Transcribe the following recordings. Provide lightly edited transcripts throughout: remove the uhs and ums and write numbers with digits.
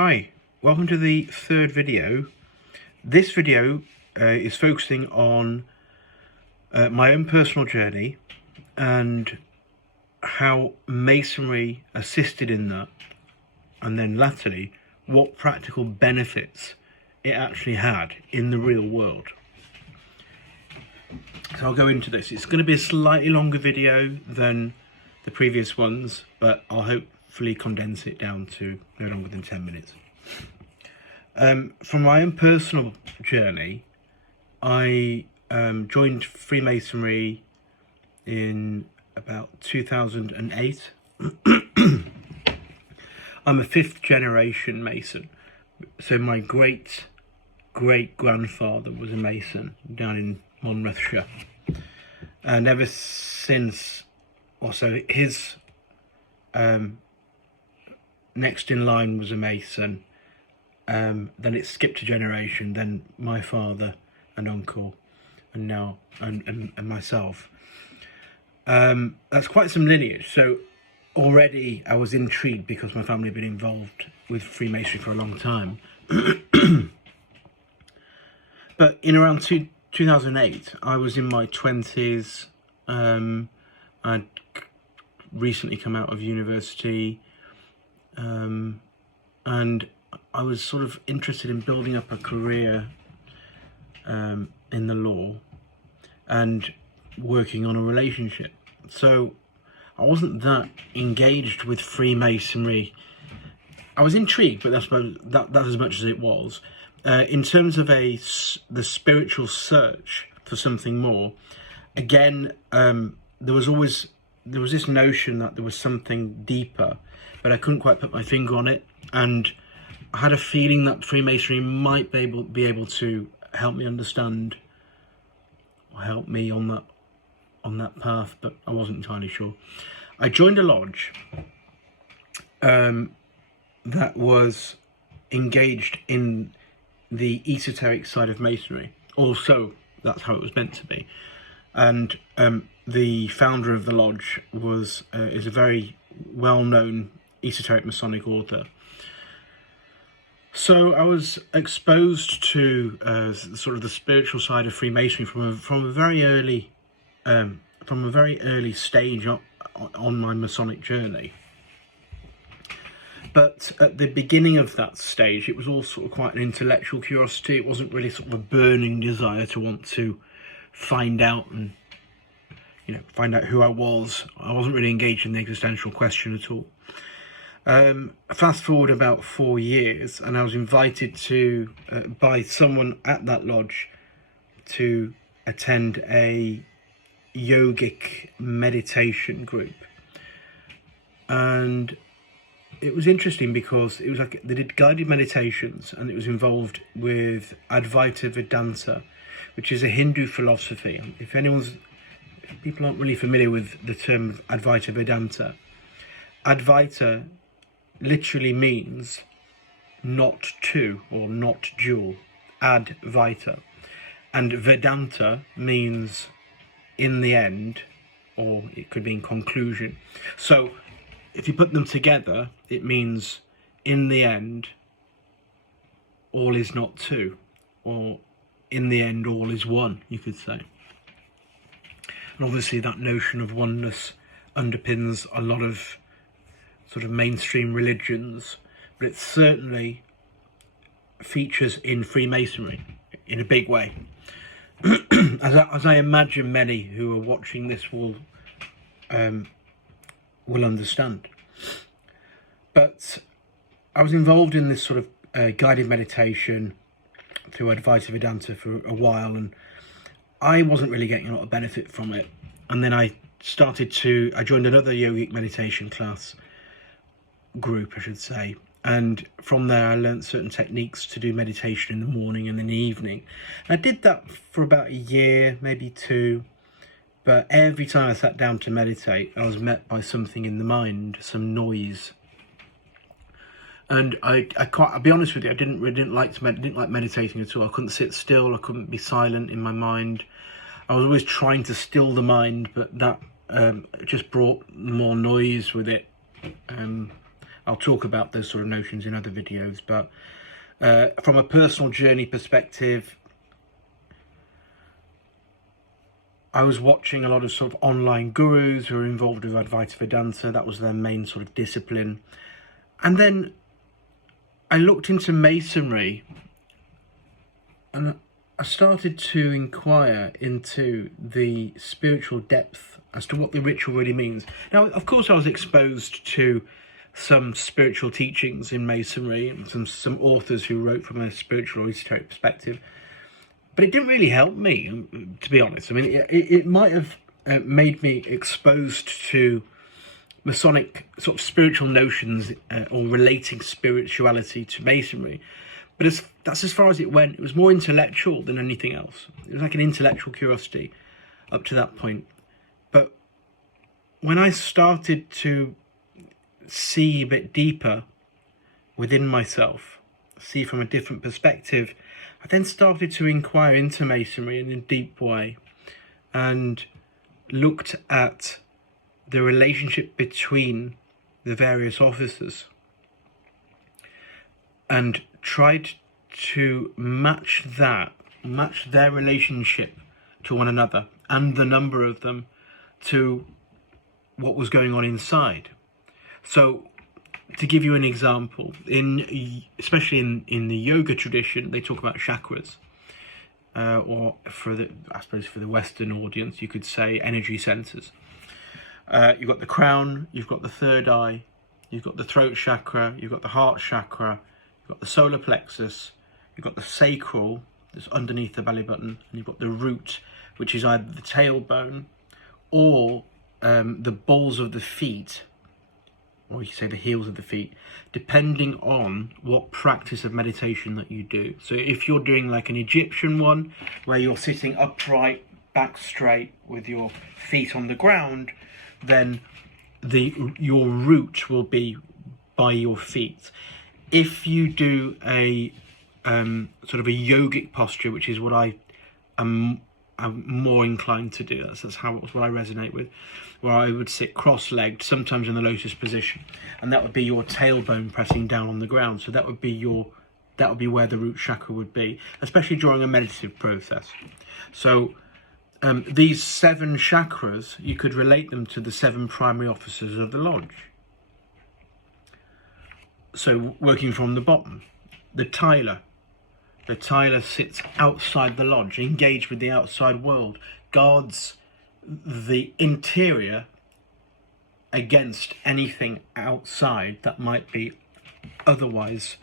Hi, welcome to the third video. This video is focusing on my own personal journey and how Masonry assisted in that, and then latterly what practical benefits it actually had in the real world. So I'll go into this. It's going to be a slightly longer video than the previous ones, but I'll hopefully condense it down to no longer than 10 minutes. From my own personal journey, I joined Freemasonry in about 2008. I'm a fifth generation Mason, so my great grandfather was a Mason down in Monmouthshire, and ever since, also his next in line was a Mason. Then it skipped a generation, then my father and uncle, and now and myself. That's quite some lineage, so already I was intrigued because my family had been involved with Freemasonry for a long time. But in around 2008, I was in my 20s. I'd recently come out of university, and I was sort of interested in building up a career in the law and working on a relationship. So I wasn't that engaged with Freemasonry. I was intrigued, but that's as much as it was. In terms of the spiritual search for something more, again, there was this notion that there was something deeper, but I couldn't quite put my finger on it, and I had a feeling that Freemasonry might be able to help me understand, or help me on that path, but I wasn't entirely sure. I joined a lodge that was engaged in the esoteric side of Masonry. Also, that's how it was meant to be. And the founder of the lodge is a very well-known esoteric Masonic author. So I was exposed to sort of the spiritual side of Freemasonry from a very early stage on my Masonic journey. But at the beginning of that stage, it was all sort of quite an intellectual curiosity. It wasn't really sort of a burning desire to want to find out and, find out who I was. I wasn't really engaged in the existential question at all. Fast forward about 4 years, and I was invited to by someone at that lodge to attend a yogic meditation group, and it was interesting because it was like they did guided meditations, and it was involved with Advaita Vedanta, which is a Hindu philosophy. If people aren't really familiar with the term Advaita Vedanta, Advaita literally means not two or not dual, Advaita, and Vedanta means in the end, or it could be in conclusion. So if you put them together, it means in the end all is not two, or in the end all is one, you could say. And obviously that notion of oneness underpins a lot of sort of mainstream religions, but it certainly features in Freemasonry in a big way. As I imagine many who are watching this will understand. But I was involved in this sort of guided meditation through Advaita Vedanta for a while, and I wasn't really getting a lot of benefit from it. And then I joined another yogic meditation group, I should say, and from there I learned certain techniques to do meditation in the morning and in the evening. And I did that for about a year, maybe two, but every time I sat down to meditate, I was met by something in the mind, some noise. And I'll be honest with you, I didn't like meditating at all. I couldn't sit still, I couldn't be silent in my mind. I was always trying to still the mind, but that just brought more noise with it. I'll talk about those sort of notions in other videos, but from a personal journey perspective, I was watching a lot of sort of online gurus who were involved with Advaita Vedanta. That was their main sort of discipline. And then I looked into Masonry, and I started to inquire into the spiritual depth as to what the ritual really means. Now, of course, I was exposed to some spiritual teachings in Masonry, and some authors who wrote from a spiritual or esoteric perspective, but it didn't really help me, to be honest. I mean, it might have made me exposed to Masonic sort of spiritual notions or relating spirituality to Masonry, but that's as far as it went. It was more intellectual than anything else. It was like an intellectual curiosity up to that point. But when I started to see a bit deeper within myself, see from a different perspective, I then started to inquire into Masonry in a deep way and looked at the relationship between the various officers and tried to match their relationship to one another and the number of them to what was going on inside. So, to give you an example, especially in the yoga tradition, they talk about chakras, or for the Western audience, you could say energy centers. You've got the crown, you've got the third eye, you've got the throat chakra, you've got the heart chakra, you've got the solar plexus, you've got the sacral that's underneath the belly button, and you've got the root, which is either the tailbone or the balls of the feet, or you say the heels of the feet, depending on what practice of meditation that you do. So if you're doing like an Egyptian one, where you're sitting upright, back straight, with your feet on the ground, then your root will be by your feet. If you do a sort of a yogic posture, which is what I'm more inclined to do, that's what I resonate with, where I would sit cross-legged, sometimes in the lotus position, and that would be your tailbone pressing down on the ground. So that would be where the root chakra would be, especially during a meditative process. So these 7 chakras, you could relate them to the 7 primary officers of the lodge. So working from the bottom, the Tyler sits outside the lodge, engaged with the outside world, guards the interior against anything outside that might be otherwise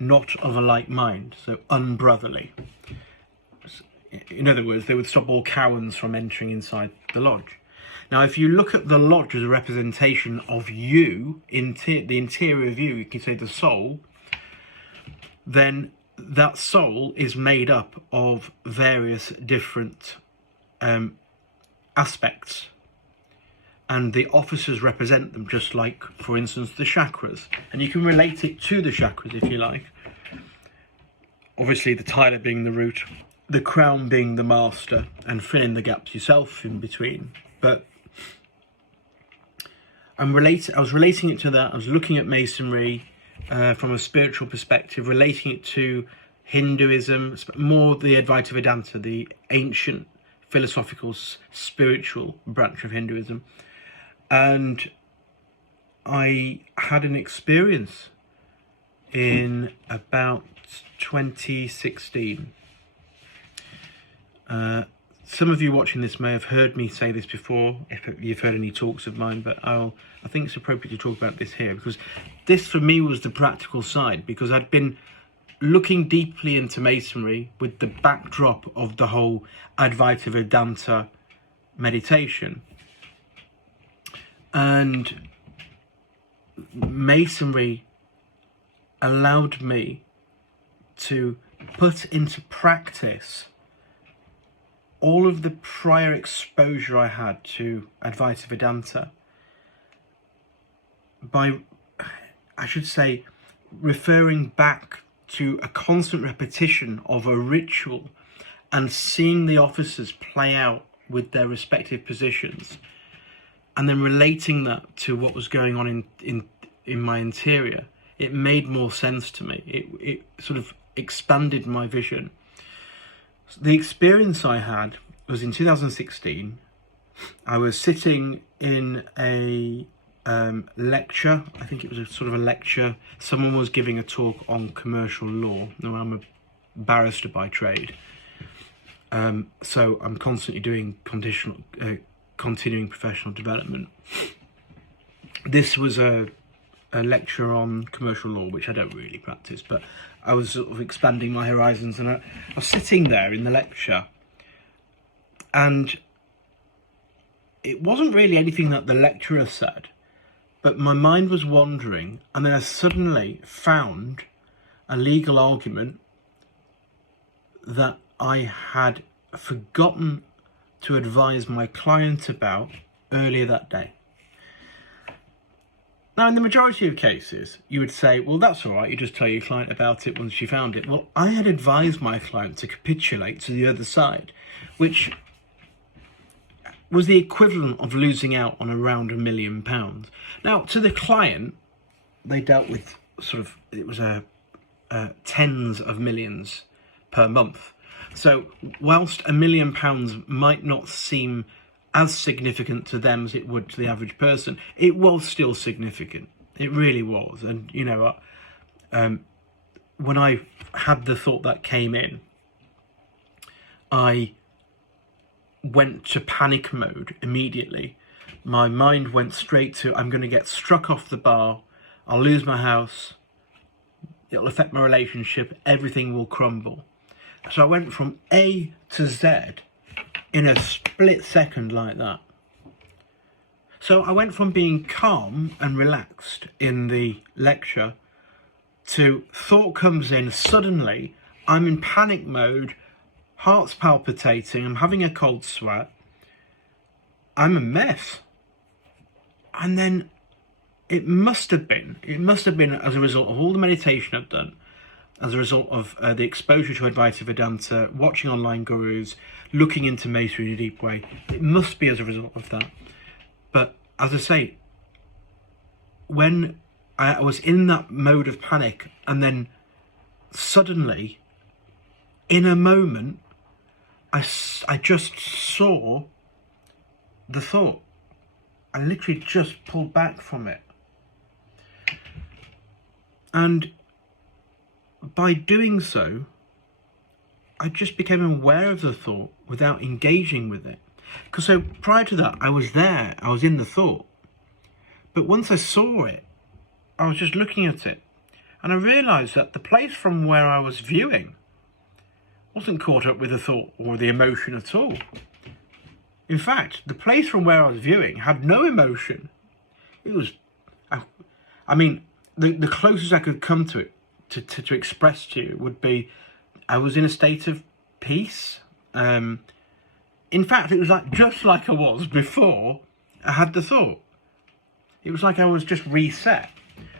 not of a like mind, so unbrotherly. In other words, they would stop all Cowans from entering inside the lodge. Now, if you look at the lodge as a representation of you, the interior of you can say the soul, then that soul is made up of various different aspects, and the officers represent them, just like, for instance, the chakras. And you can relate it to the chakras if you like. Obviously, the Tyler being the root, the crown being the master, and fill in the gaps yourself in between. But I was relating it to that. I was looking at Masonry from a spiritual perspective, relating it to Hinduism, more the Advaita Vedanta, the ancient philosophical spiritual branch of Hinduism. And I had an experience in about 2016. Some of you watching this may have heard me say this before, if you've heard any talks of mine, but I think it's appropriate to talk about this here, because this for me was the practical side, because I'd been looking deeply into Masonry with the backdrop of the whole Advaita Vedanta meditation. And Masonry allowed me to put into practice all of the prior exposure I had to Advaita Vedanta by, I should say, referring back to a constant repetition of a ritual and seeing the officers play out with their respective positions and then relating that to what was going on in my interior, it made more sense to me. It sort of expanded my vision. The experience I had was in 2016. I was sitting in a lecture. I think it was a sort of a lecture. Someone was giving a talk on commercial law. Now, I'm a barrister by trade, so I'm constantly doing continuing professional development. This was a lecture on commercial law, which I don't really practice, but I was sort of expanding my horizons, and I was sitting there in the lecture, and it wasn't really anything that the lecturer said, but my mind was wandering, and then I suddenly found a legal argument that I had forgotten to advise my client about earlier that day. Now, in the majority of cases, you would say, well, that's all right, you just tell your client about it once you found it. Well, I had advised my client to capitulate to the other side, which was the equivalent of losing out on around £1 million. Now, to the client, they dealt with it was tens of millions per month. So whilst £1 million might not seem as significant to them as it would to the average person, it was still significant. It really was. And, you know, when I had the thought that came in, I went to panic mode immediately. My mind went straight to, I'm going to get struck off the bar, I'll lose my house, it'll affect my relationship, everything will crumble. So I went from A to Z in a split second like that. So I went from being calm and relaxed in the lecture to thought comes in suddenly, I'm in panic mode, heart's palpitating, I'm having a cold sweat, I'm a mess. And then it must have been as a result of all the meditation I've done, as a result of the exposure to Advaita Vedanta, watching online gurus, looking into Masonry in a deep way. It must be as a result of that. But as I say, when I was in that mode of panic, and then suddenly, in a moment, I just saw the thought. I literally just pulled back from it. And by doing so, I just became aware of the thought without engaging with it. Because so prior to that, I was there, I was in the thought. But once I saw it, I was just looking at it. And I realised that the place from where I was viewing wasn't caught up with the thought or the emotion at all. In fact, the place from where I was viewing had no emotion. It was, I mean, the closest I could come to it, to express to you, would be I was in a state of peace. In fact, it was just like I was before I had the thought. It was like I was just reset.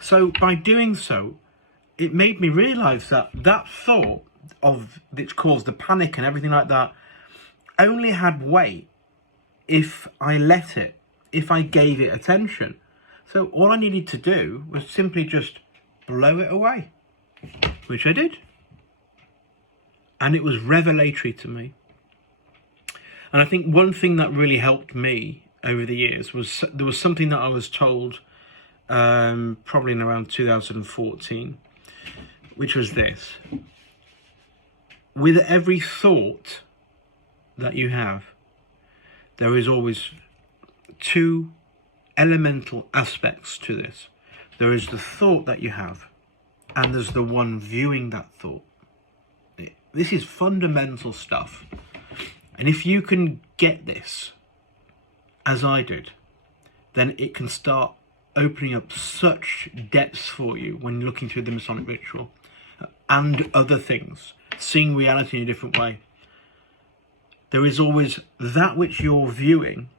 So by doing so, it made me realise that thought which caused the panic and everything like that only had weight if I let it, if I gave it attention. So all I needed to do was simply just blow it away, which I did. And it was revelatory to me. And I think one thing that really helped me over the years was there was something that I was told probably in around 2014, which was this: with every thought that you have, there is always two elemental aspects to this. There is the thought that you have, and there's the one viewing that thought. This is fundamental stuff. And if you can get this, as I did, then it can start opening up such depths for you when looking through the Masonic ritual and other things, seeing reality in a different way. There is always that which you're viewing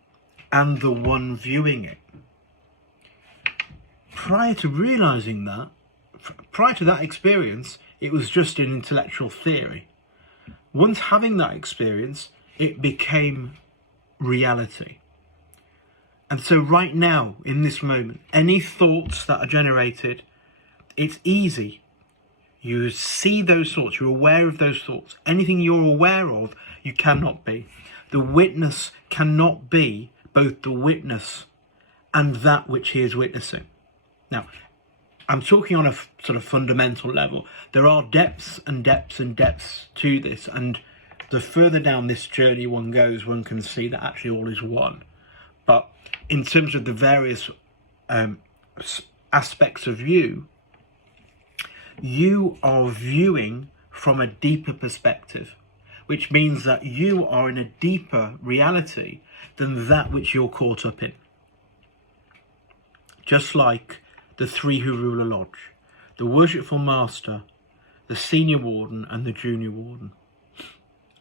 and the one viewing it. Prior to realising that, prior to that experience, it was just an intellectual theory. Once having that experience, it became reality. And so right now, in this moment, any thoughts that are generated, it's easy. You see those thoughts, you're aware of those thoughts. Anything you're aware of, you cannot be. The witness cannot be both the witness and that which he is witnessing. Now, I'm talking on a sort of fundamental level. There are depths and depths and depths to this, and the further down this journey one goes, one can see that actually all is one. But in terms of the various aspects of you are viewing from a deeper perspective, which means that you are in a deeper reality than that which you're caught up in. Just like the three who rule a lodge, the worshipful master, the senior warden, and the junior warden.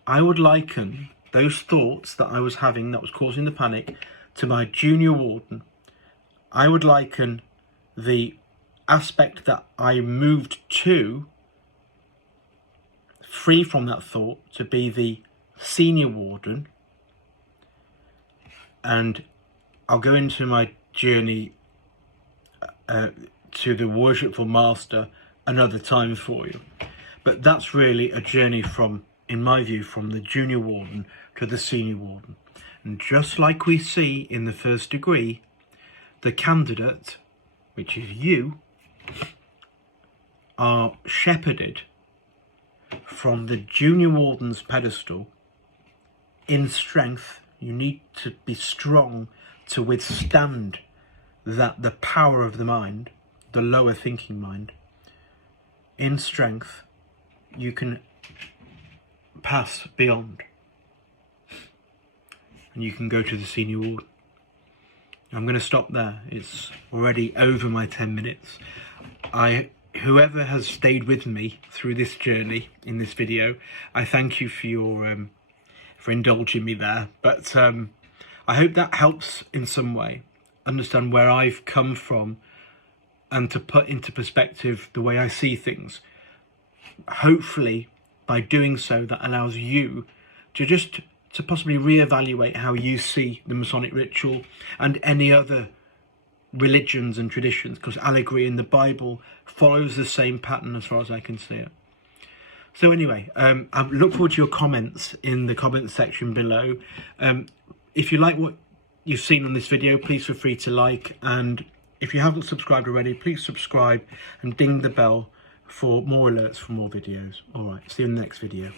I would liken those thoughts that I was having that was causing the panic to my junior warden. I would liken the aspect that I moved to, free from that thought, to be the senior warden. And I'll go into my journey to the worshipful master another time for you. But that's really a journey from, in my view, from the junior warden to the senior warden. And just like we see in the first degree, the candidate, which is you, are shepherded from the junior warden's pedestal in strength. You need to be strong to withstand that, the power of the mind, the lower thinking mind. In strength, you can pass beyond, and you can go to the senior warden. I'm going to stop there. It's already over my 10 minutes. Whoever has stayed with me through this journey in this video, I thank you for your for indulging me there. But I hope that helps in some way understand where I've come from and to put into perspective the way I see things. Hopefully, by doing so, that allows you to possibly reevaluate how you see the Masonic ritual and any other religions and traditions, because allegory in the Bible follows the same pattern as far as I can see it. So anyway, I look forward to your comments in the comments section below. If you like what you've seen on this video, please feel free to like, and if you haven't subscribed already, please subscribe and ding the bell for more alerts for more videos. All right, see you in the next video.